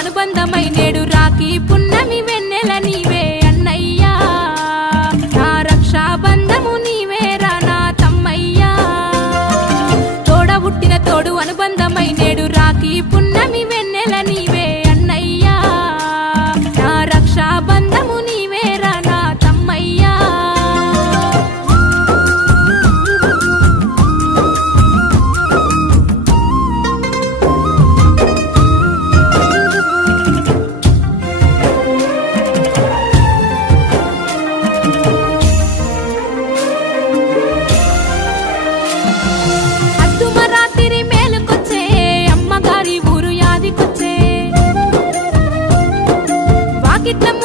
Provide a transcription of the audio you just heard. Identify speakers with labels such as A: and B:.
A: అనుబంధమైన கிட்டம்